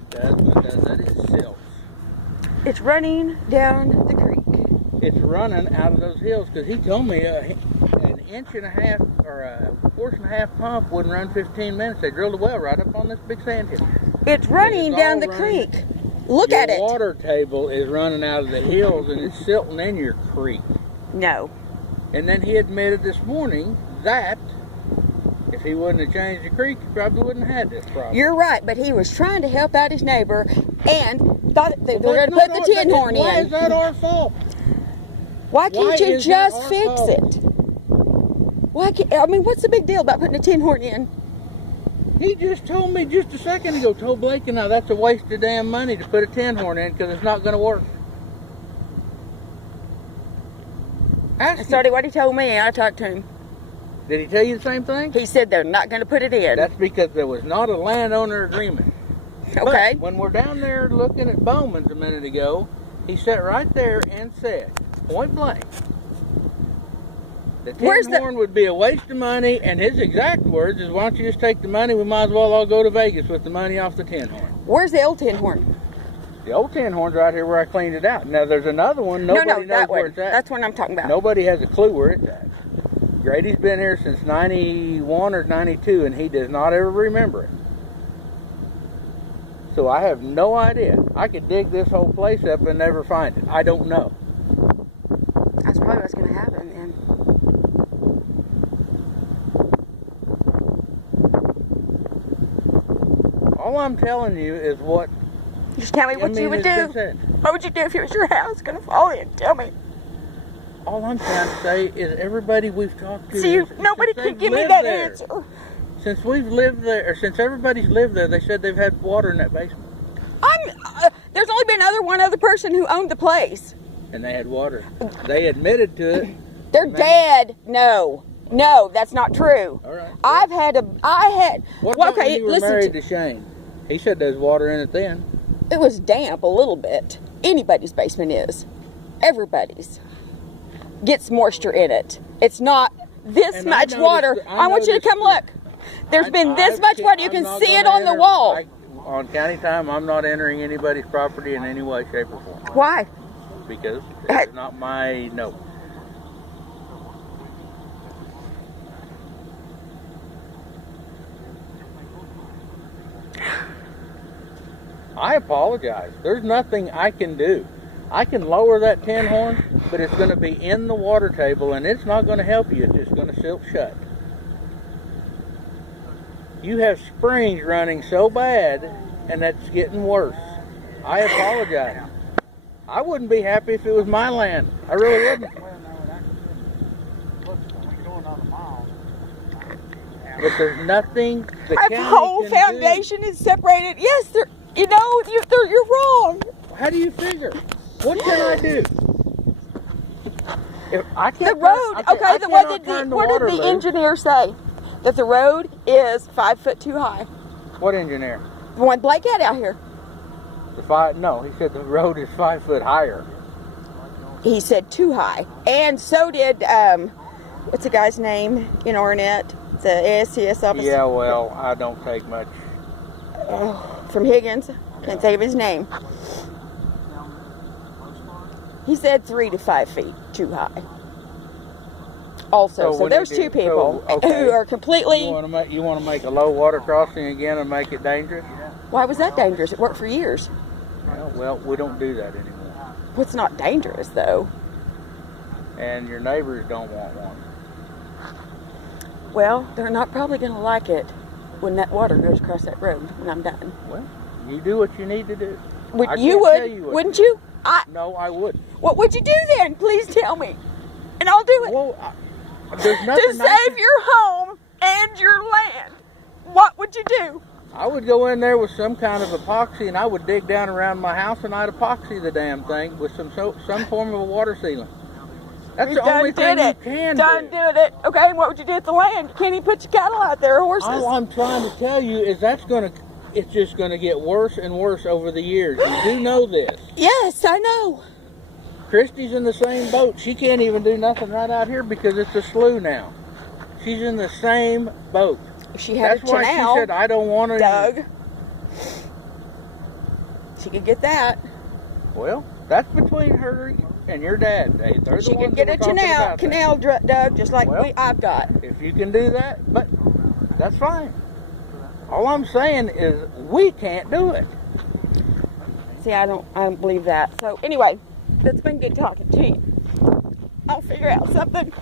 it does. What does that? It silts. It's running down the creek. It's running out of those hills because he told me an inch and a half or a horse and a half pump wouldn't run 15 minutes. They drilled a well right up on this big sand hill. It's running down the creek. Look at it. Your water table is running out of the hills and it's silting in your creek. No. And then he admitted this morning that if he wouldn't have changed the creek, he probably wouldn't have had this problem. You're right, but he was trying to help out his neighbor and thought they were going to put the tin horn in. Why is that our fault? Why can't you just fix it? Why can't, I mean, what's the big deal about putting a tin horn in? He just told me just a second ago, told Blake and I, that's a waste of damn money to put a tin horn in because it's not going to work. That's what he told me. I talked to him. Did he tell you the same thing? He said they're not going to put it in. That's because there was not a landowner agreement. Okay. But when we're down there looking at Bowman's a minute ago, he sat right there and said, point blank, the tin horn would be a waste of money, and his exact words is, why don't you just take the money, we might as well all go to Vegas with the money off the tin horn. Where's the old tin horn? The old tin horn's right here where I cleaned it out. Now there's another one, nobody knows where it's at. That's what I'm talking about. Nobody has a clue where it's at. Grady's been here since 91 or 92, and he does not ever remember it. So I have no idea. I could dig this whole place up and never find it. I don't know. That's probably what's going to happen then. All I'm telling you is what... Just tell me what you would do. What would you do if it was your house going to fall in? Tell me. All I'm trying to say is everybody we've talked to... See, nobody can give me that answer. Since we've lived there, or since everybody's lived there, they said they've had water in that basement. There's only been one other person who owned the place. And they had water. They admitted to it. They're dead. No, that's not true. All right. What about when you were married to Shane? He said there's water in it then. It was damp a little bit. Anybody's basement is. Everybody's. Gets moisture in it. It's not this much water. I want you to come look. There's been this much water. You can see it on the wall. On county time, I'm not entering anybody's property in any way, shape, or form. Why? Because it's not my note. I apologize. There's nothing I can do. I can lower that tin horn, but it's going to be in the water table, and it's not going to help you. It's just going to silt shut. You have springs running so bad, and that's getting worse. I apologize. I wouldn't be happy if it was my land. I really wouldn't. But there's nothing the county can do. The whole foundation is separated. Yes, you're wrong. How do you figure? What can I do? If I can't. The road. What did the engineer say? That the road is 5 foot too high. What engineer? The one Blake had out here. No, he said the road is 5 foot higher. He said too high, and so did what's the guy's name in Arnett, the ASCS officer. Yeah, well, I don't take much. From Higgins, can't think of his name. He said 3 to 5 feet too high. Also, so there's two people who are completely... You want to make a low water crossing again and make it dangerous? Why was that dangerous? It worked for years. Well, we don't do that anymore. Well, it's not dangerous, though. And your neighbors don't want one. Well, they're not probably going to like it when that water goes across that road when I'm done. Well, you do what you need to do. Wouldn't you? No, I wouldn't. What would you do then? Please tell me. And I'll do it. Well, there's nothing to save your home and your land. What would you do? I would go in there with some kind of epoxy, and I would dig down around my house, and I'd epoxy the damn thing with some form of a water sealant. That's the only thing you can do. Done doing it. Okay, and what would you do with the land? You can't even put your cattle out there or horses. All I'm trying to tell you is it's just going to get worse and worse over the years. You do know this. Yes, I know. Christy's in the same boat. She can't even do nothing right out here because it's a slough now. She's in the same boat. She had That's why she said, I don't want to. Doug. She could get that. Well, that's between her and your dad, Dave. They're the She ones could get that a are talking about canal dug just like Well, I've got. if you can do that, but that's fine. All I'm saying is we can't do it. See, I don't believe that. So anyway, it's been good talking to you. I'll figure out something.